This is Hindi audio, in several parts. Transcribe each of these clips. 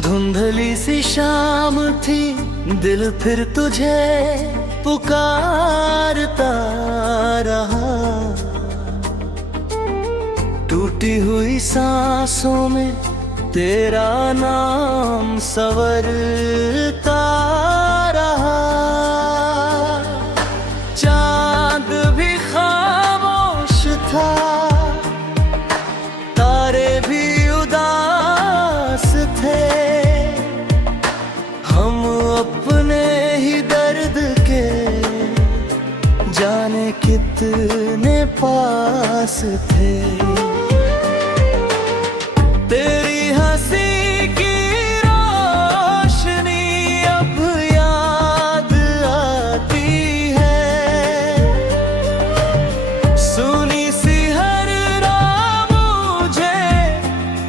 धुंधली सी शाम थी, दिल फिर तुझे पुकारता रहा। टूटी हुई सांसों में तेरा नाम संवरता रहा। चांद भी खामोश था, तारे भी उदास थे। हम अपने ही दर्द के जाने कितने पास थे। तेरी हंसी की रोशनी अब याद आती है। सुनी सी हर रात मुझे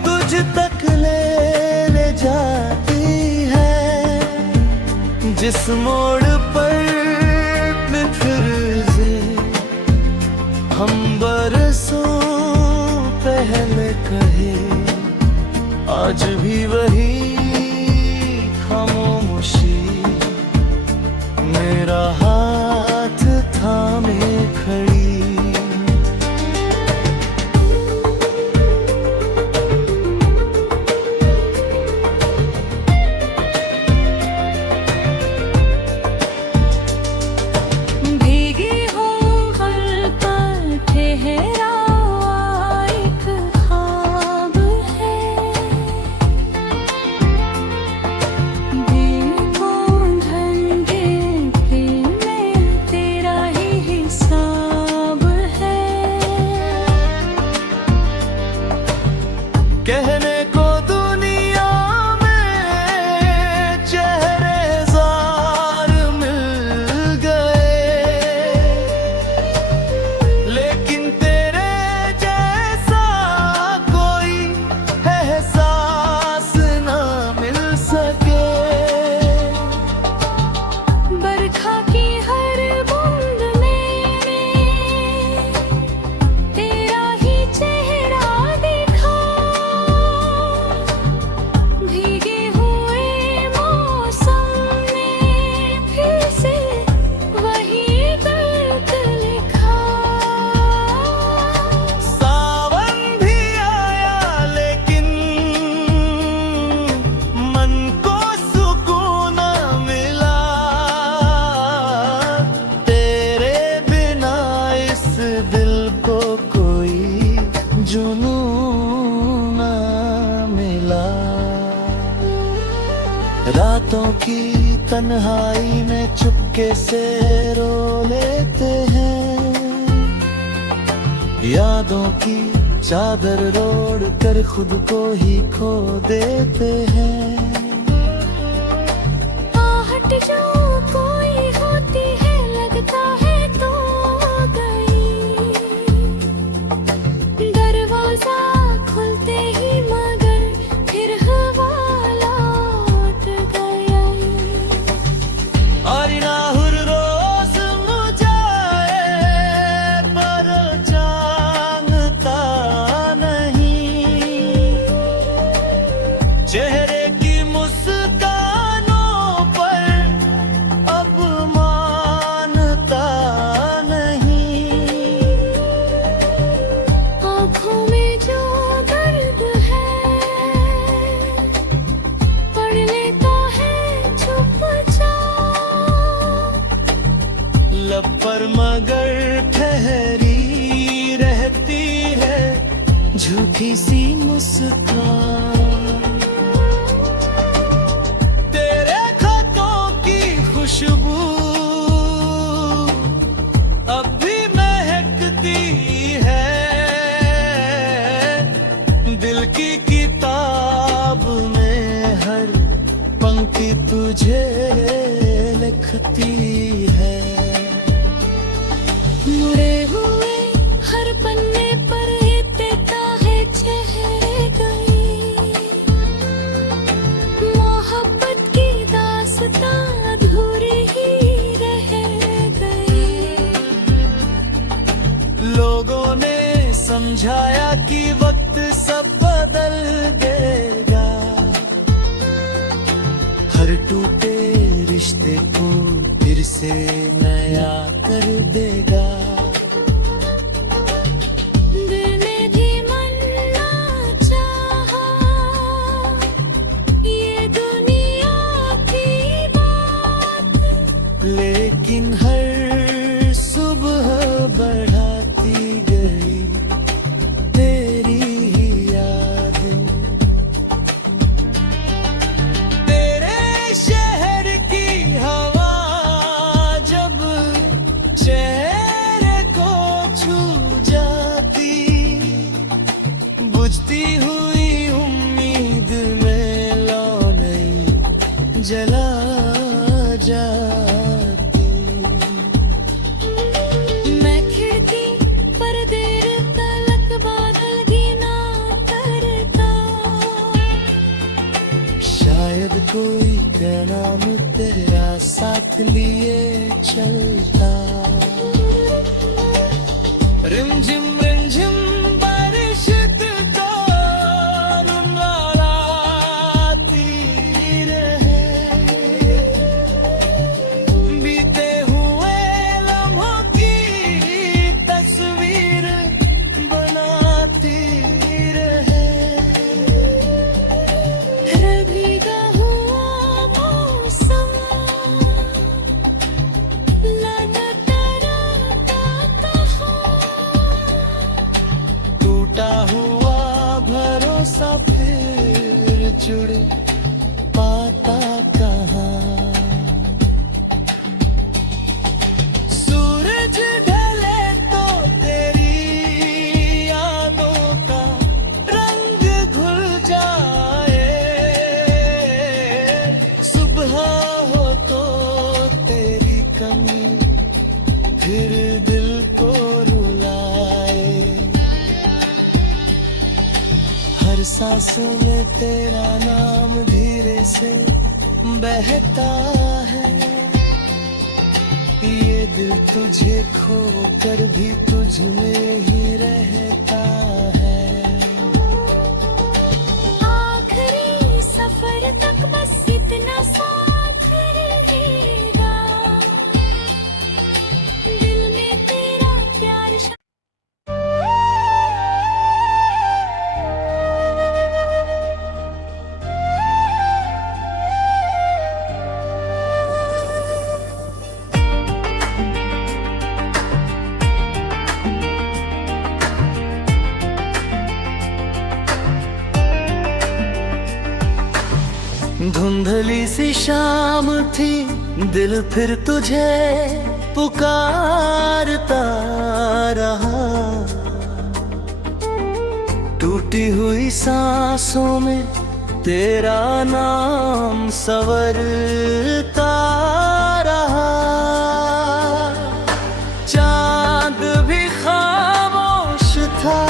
तुझ तक ले जाती है। जिस मोड़ पर फिर से हम बरसों पहले कहे, आज भी वही खामोशी मेरा हाथ थामे खड़ी। कहने को दुनिया में चेहरे ज़ार मिल गए, लेकिन तेरे जैसा कोई एहसास ना मिल सके। बरखा की हर बूंद में तेरा ही चेहरा देखा। भीगे हुए मौसम ने फिर से वही दर्द लिखा। सावन भी आया लेकिन मन को सुकून न मिला। तेरे बिना इस दिल को कोई जुनून न मिला। रातों की तन्हाई में चुपके से रो लेते हैं। यादों की चादर ओढ़ कर खुद को ही खो देते हैं। आहट जो कोई होती है लगता है तो गई। दरवाजा खुलते ही मगर फिर हवा लौट गई। और ना हर रोज मुझे पर जानता नहीं। चेहरे की मुस्कानों पर अब मानता नहीं। आँखों में जो दर्द है पढ़ लेता है चुपचाप। लब पर मगर ठहरी रहती है झूठी सी मुस्कान। तेरे खतों की खुशबू अब भी महकती है। दिल की किताब में हर पंक्ति तुझे लिखती है। मुड़े हुए हर पन्ने पर देता है चेहरे गई। मोहब्बत की दास्तां अधूरी ही रह गई। लोगों ने समझाया कि वक्त सब बदल देगा, से नया कर देगा। दिल में भी मरना चाहा, ये दुनिया की बात, लेकिन हर सुबह बढ़ाती गई तेरी ही याद। तेरे शहर की हवा जब चेहरे को छू जाती, बुझती हुई उम्मीद में लौ नहीं जला जाती। मैं खिड़की पर देर तलक बादल गिना करता, शायद कोई का नाम तेरा साथ लिए चलता। रिमझिम बारिश तो रुनवाती रहे, बीते हुए लम्हों की तस्वीर बनाती रहे। भीगा हुआ मौसम लगातार टूटा हुआ भरोसा फिर जुड़ पाता कहाँ। सूरज ढले तो तेरी यादों का रंग घुल जाए, सुबह हो तो तेरी कमी फिर दिल को रुलाए। हर सांस में तेरा नाम धीरे से बहता है, ये दिल तुझे खो कर भी तुझ में ही रहता है। आखिरी सफर तक बस इतना साथ रहेगा, दिल में तेरा प्यार धुंधली सी शाम थी, दिल फिर तुझे पुकारता रहा। टूटी हुई सांसों में तेरा नाम संवरता रहा। चांद भी खामोश था,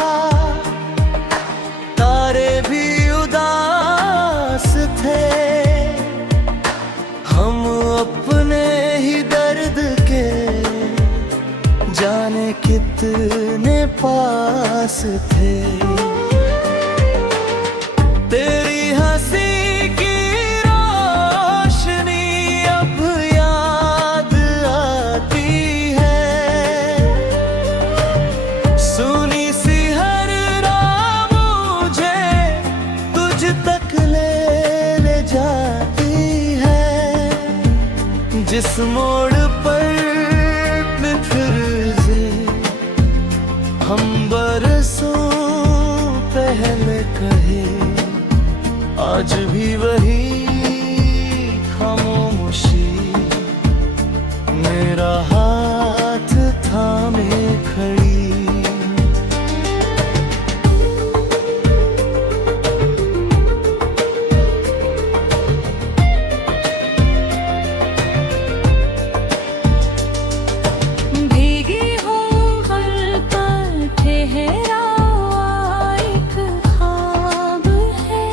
तारे भी उदास थे, हम अपने ही दर्द के जाने कितने पास थे। तेरी हंसी की रोशनी अब याद आती है, सुनी सी हर रात मुझे तुझ तक ले जाती है। जिस मोड़ पर फिर से हम बरसों पहले कहे, आज भी वही खामोशी मेरा हाथ थामे खड़ी। भीगी हो गल पर ठहरा एक ख्वाब है,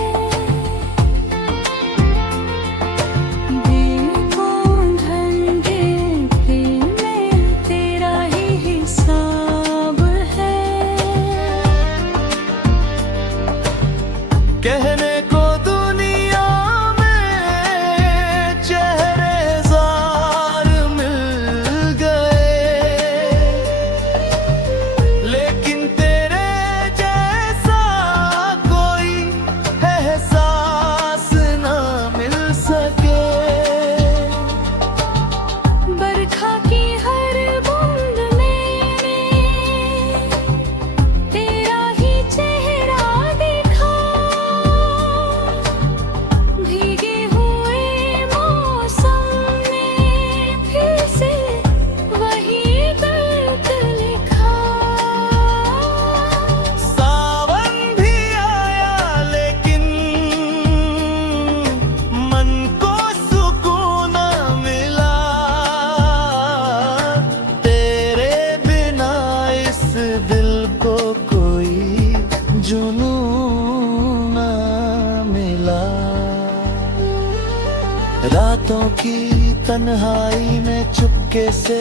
रातों की तन्हाई में चुपके से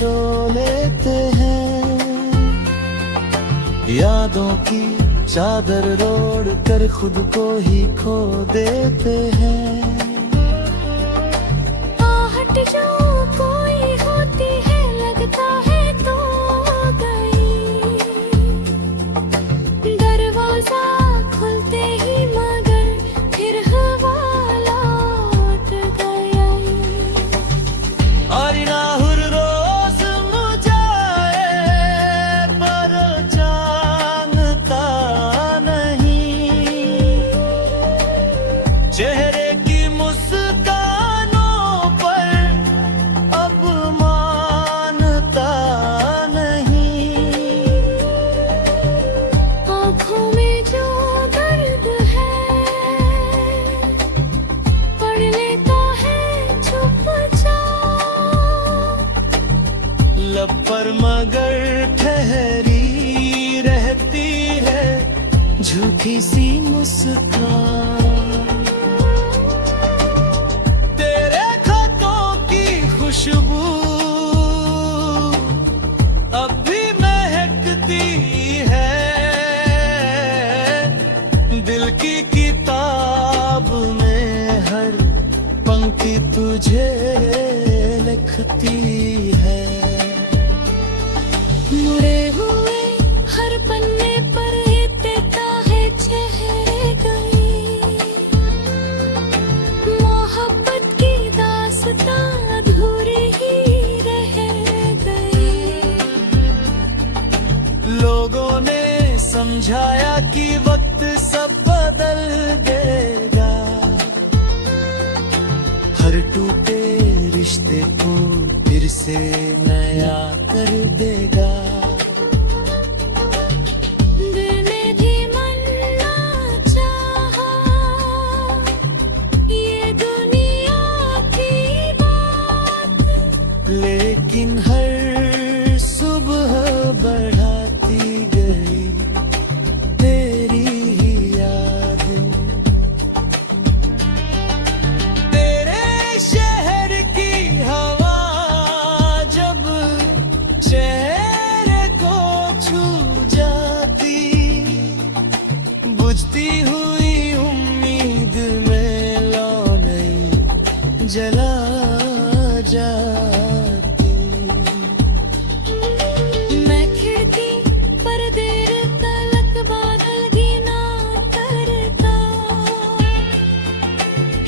रो लेते हैं। यादों की चादर ओढ़ कर खुद को ही खो देते हैं। आहट जो कोई होती है लगता है तो गई, दरवाजा खुलते ही मगर फिर हवा लौट गई। और नाहुर रोज मुझाए पर जानता नहीं, चेहरे की मुस्कानों पर अब मानता नहीं। आँखों में जो दर्द है पढ़ लेता है चुपचाप, लब पर मगर ठहरी रहती है झूठी सी मुस्कान। तेरे खतों की खुशबू अब भी महकती है, दिल की किताब में हर पंक्ति तुझे लिखती है। मुड़े हुए हर पन्ने पर देता है चेहरे गई, मोहब्बत की दास्तां अधूरी ही रह गई। लोगों ने समझाया कि वक्त सब बदल देगा, हर टूटे रिश्ते को फिर से नया कर देगा। दिल में भी मरना चाहा ये दुनिया की बात, लेकिन हर सुबह बढ़ाती गई तेरी ही याद। तेरे शहर की हवा जब चेहरे को छू जाती, बुझती हुई उम्मीद में लौ नहीं जला जाती। मैं खिड़की पर देर तलक बादल गिना करता,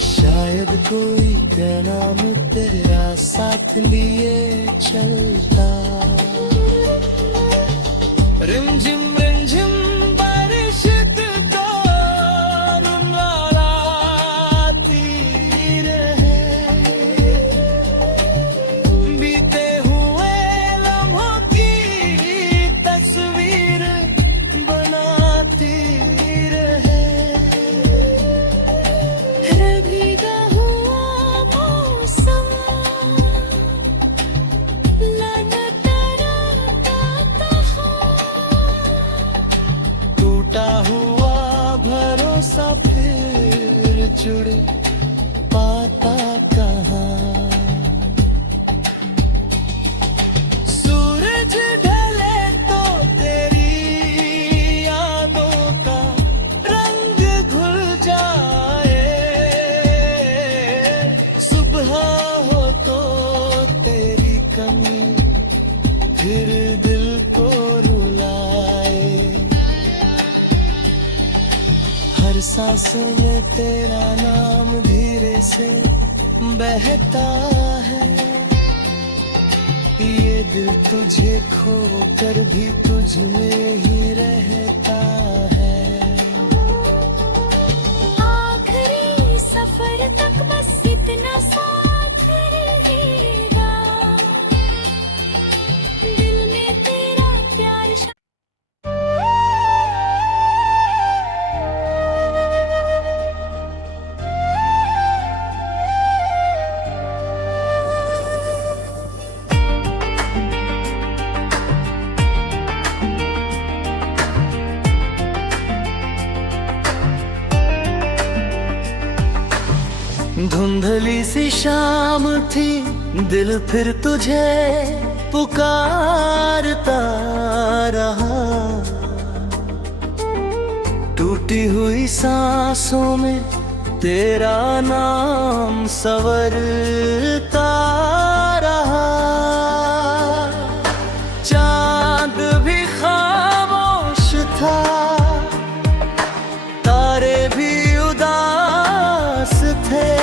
शायद कोई का नाम तेरा साथ लिए चलता। रिमझिम बारिश तो रुनवाती रहे, बीते हुए लम्हों की तस्वीर बनाती रहे। है भीगा हुआ मौसम लगातार आता टूटा हुआ भरोसा फिर जुड़ पाता कहाँ। सूरज ढले तो तेरी यादों का रंग घुल जाए, सुबह हो तो तेरी कमी फिर दिल को रुलाए। हर सांस में तेरा नाम धीरे से बहता है, ये दिल तुझे खो कर भी तुझ में ही रहता है। आखिरी सफर तक बस इतना साथ रहेगा, दिल में तेरा प्यार धुंधली सी शाम थी, दिल फिर तुझे पुकारता रहा। टूटी हुई सांसों में तेरा नाम संवरता रहा। चांद भी खामोश था, तारे भी उदास थे।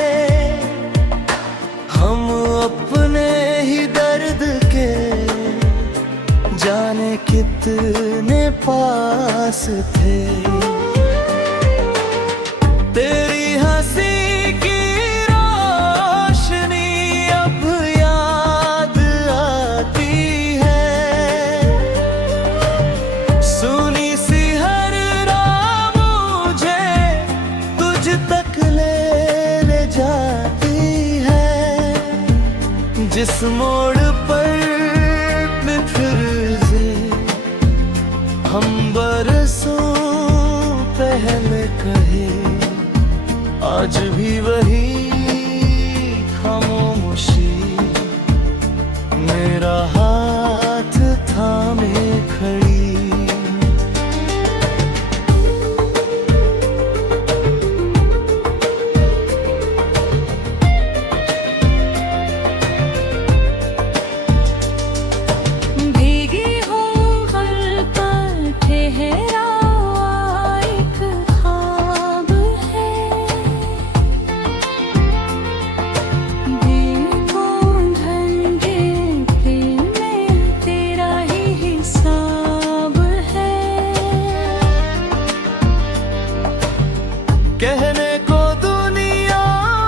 हम अपने ही दर्द के जाने कितने पास थे। तेरी हंसी की रोशनी अब याद आती है। सुनी सी हर रात मुझे तुझ तक ले जाती है। जिस मोड़ पर फिर से हम बरसों पहले कहे, आज भी वही खामोशी मेरा हाथ थामे खड़ी। कहने को दुनिया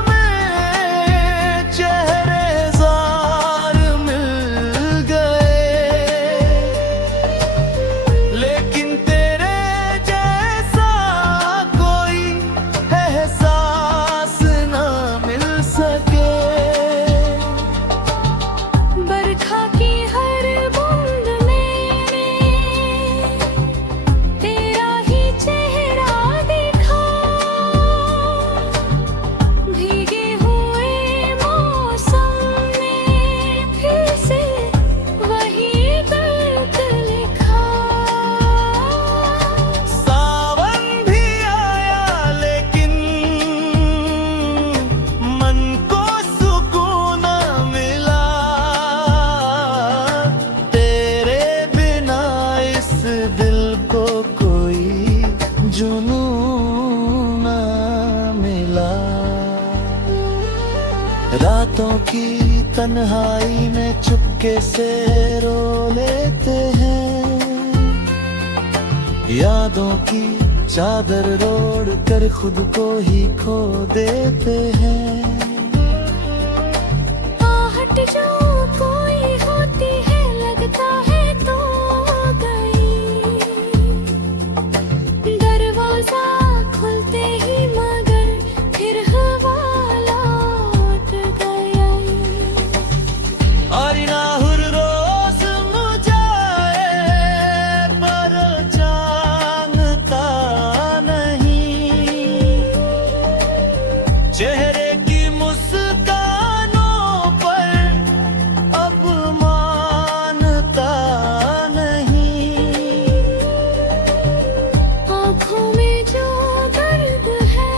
में चेहरे ज़ार मिल गए, लेकिन तेरे जैसा कोई एहसास ना मिल सके। बरखा की हर बूंद में तेरा ही चेहरा देखा। भीगे हुए मौसम में फिर से वही दर्द लिखा। सावन भी आया लेकिन मन को सुकून न मिला। तेरे बिना इस दिल को कोई जुनून न मिला। रातों की तन्हाई में चुपके से रो लेते हैं। यादों की चादर ओढ़ कर खुद को ही खो देते हैं। आहट जो कोई होती है लगता है तो गई। दरवाजा खुलते ही मगर फिर हवा लौट गई। और नाहुर रोज मुझाए पर जानता नहीं। चेहरे की मुस्कानों पर अब मानता नहीं। आँखों में जो दर्द है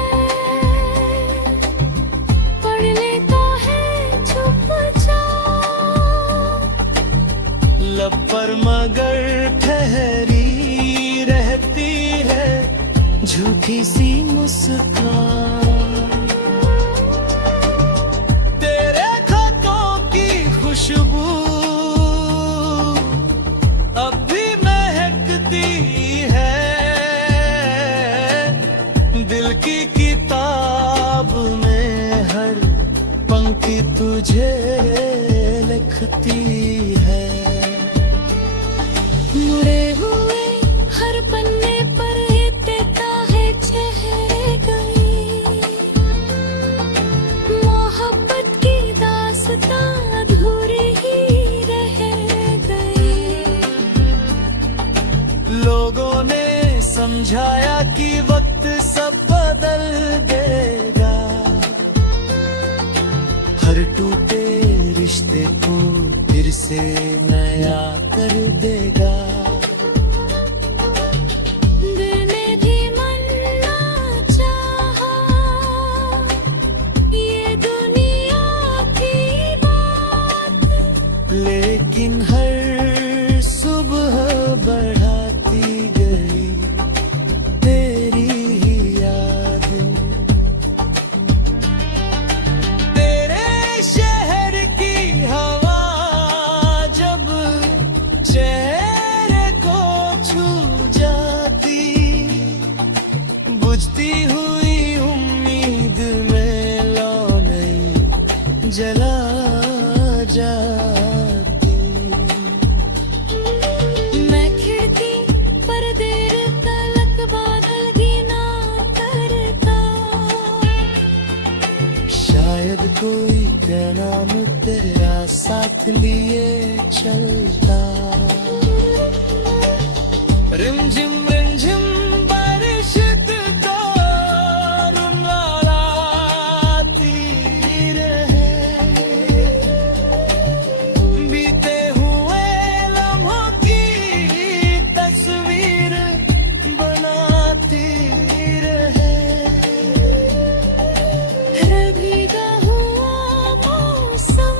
पढ़ लेता है चुपचाप। लब पर मगर ठहरी रहती है झूठी सी मुस्कान। तेरे खतों की खुशबू अब भी महकती है। दिल की किताब में हर पंक्ति तुझे लिखती है। मुड़े हुए हर पन्ने पर देता है चेहरे गई। मोहब्बत की दास्तां अधूरी ही रह गई। लोगों ने समझाया कि वक्त सब बदल देगा, से नया कर देगा। दिल में भी मरना चाहा, ये दुनिया की बात, लेकिन हर सुबह बढ़ाती गई तेरी ही याद। तेरे शहर की हवा जब चेहरे को छू जाती, बुझती हुई उम्मीद में लौ नहीं जला जाती। मैं खिड़की पर देर तलक बादल गिना करता, शायद कोई पैगाम तेरा साथ लिए चलता। रिमझिम बारिश तो रुनवाती रहे, बीते हुए लम्हों की तस्वीर बनाती रहे। भीगा हुआ मौसम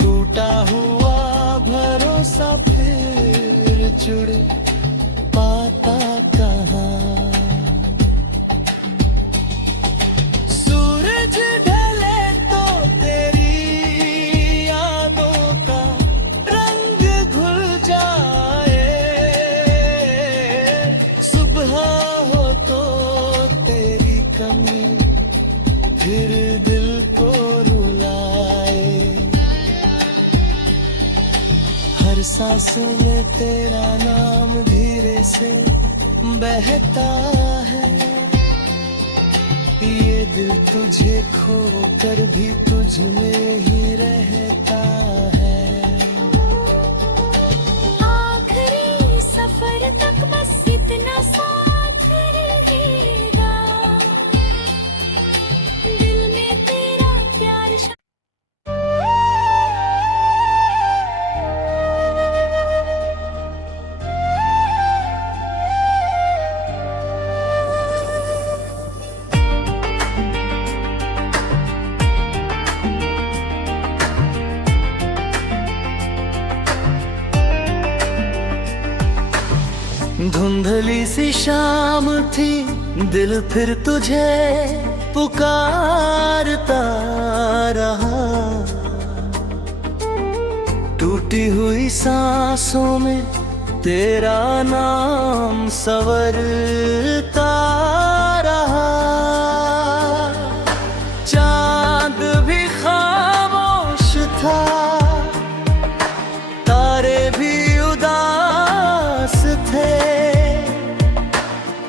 टूटा हुआ भरोसा फिर जुड़ पाता कहाँ। सूरज ढले तो तेरी यादों का रंग घुल जाए, सुबह हो तो तेरी कमी फिर दिल को रुलाए। हर सांस में तेरा नाम धीरे से बहता है, ये दिल तुझे खो कर भी तुझ में ही रहता है। आखिरी सफर तक बस इतना साथ रहेगा, दिल में तेरा प्यार धुंधली सी शाम थी, दिल फिर तुझे पुकारता रहा। टूटी हुई सांसों में तेरा नाम संवरता रहा। चांद भी खामोश था, तारे भी उदास थे,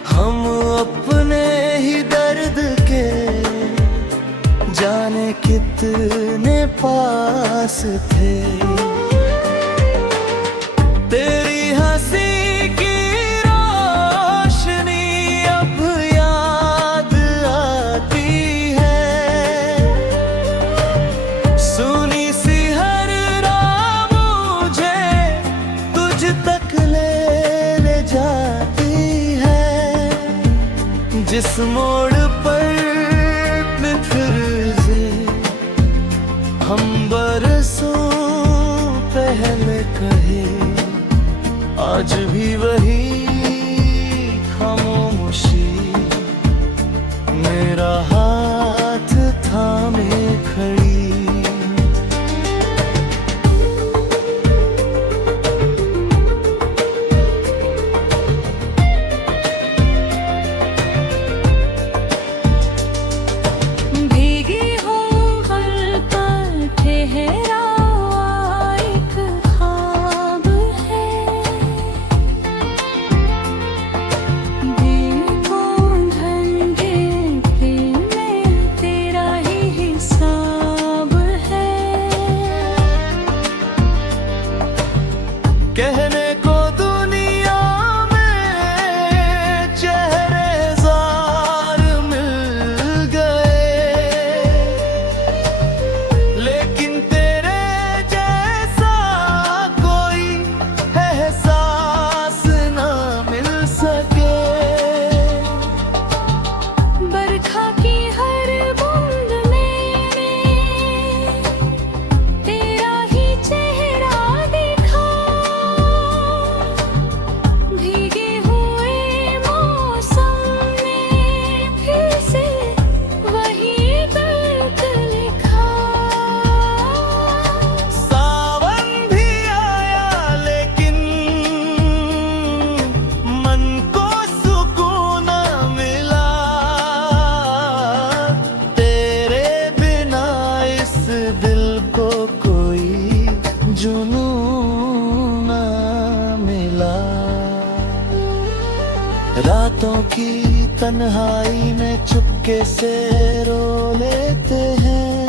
हम अपने ही दर्द के जाने कितने पास थे। तेरी हंसी की रोशनी अब याद आती है, सुनी सी हर रात मुझे तुझ तक ले जाती है। जिस मोड़ पर फिर से हम बरसों पहले कहे, आज भी वही खामोशी मेरा हाथ थामे खड़ी। भीगी हो गल पर ठहरा एक ख्वाब है, रातों की तन्हाई में चुपके से रो लेते हैं।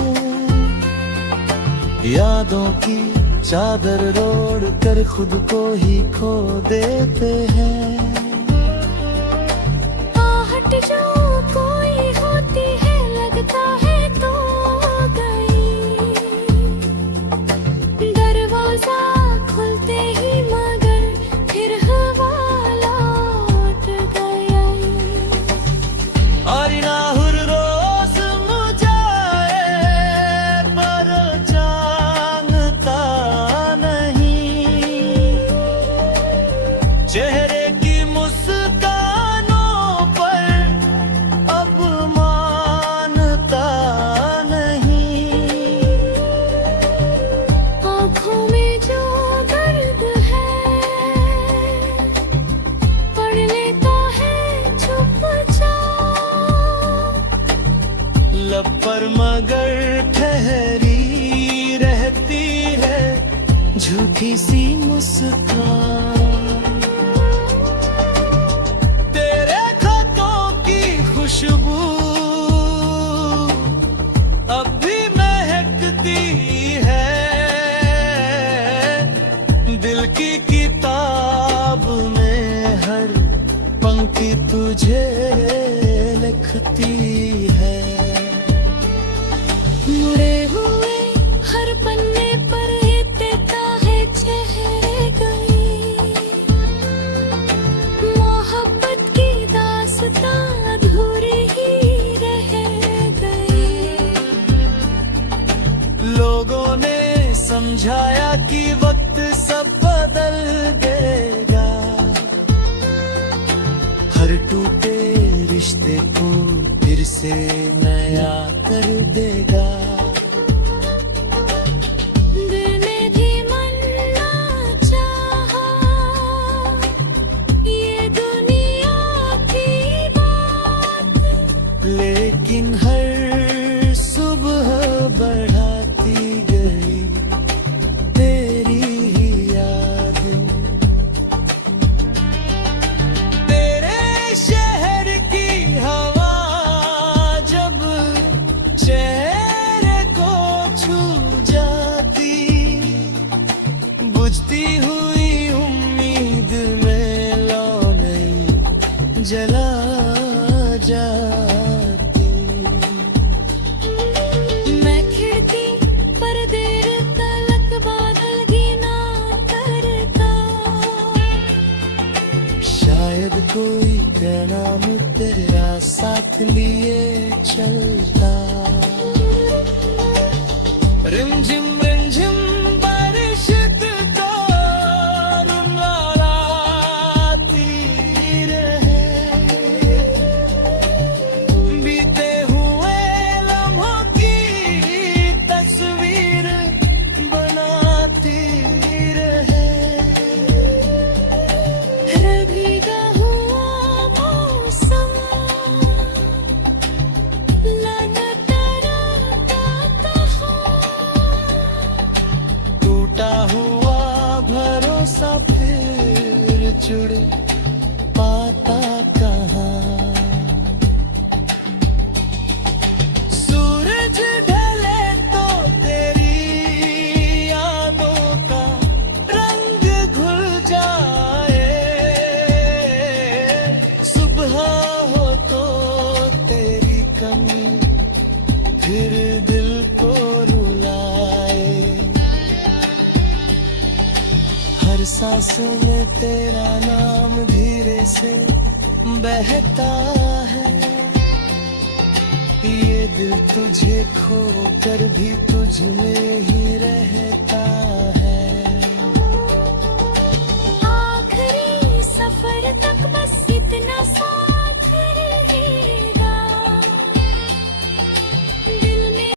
यादों की चादर ओढ़ कर खुद को ही खो देते हैं। आहट जो कोई होती है लगता है तो गई, दरवाजा खुलते ही मगर फिर हवा लौट गई। और नाहुर रोज मुझाए पर जानता नहीं, चेहरे की मुस्कानों पर अब मानता नहीं। आँखों में जो दर्द है पढ़ लेता है चुपचाप, लब पर मगर ठहरी रहती है झूठी सी मुस्कान। तेरे खतों की खुशबू अब भी महकती है, दिल की किताब में हर पंक्ति तुझे लिखती है। मुड़े हुए हर पन्ने पर देता है चेहरे गई, मोहब्बत की दास्तां अधूरी ही रह गई। लोगों ने समझाया कि वक्त सब बदल देगा, हर टूटे रिश्ते को फिर से नया कर देगा। दिल ने भी मन्ना चाहा ये दुनिया की बात, लेकिन हर सुबह बढ़ाती गई तेरी ही याद। तेरे शहर की हवा जब चेहरे को छू जाती, बुझती हुई उम्मीद में लौ नहीं जला जाती। मैं खिड़की पर देर तलक बादल गिना करता, शायद कोई का नाम तेरा साथ लिए चलता। रिमझिम बारिश को रुनवाती रहे, बीते हुए लम्हों की तस्वीर बनाती रहे। भीगा हुआ मौसम लगातार आता हो, टूटा हुआ भरोसा फिर जुड़ पाता कहाँ। सूरज ढले तो तेरी यादों का रंग घुल जाए, सुबह हो तो तेरी कमी फिर दिल को रुलाए। हर सांस में तेरा नाम धीरे से बहता है, ये दिल तुझे खो कर भी तुझ में ही रहता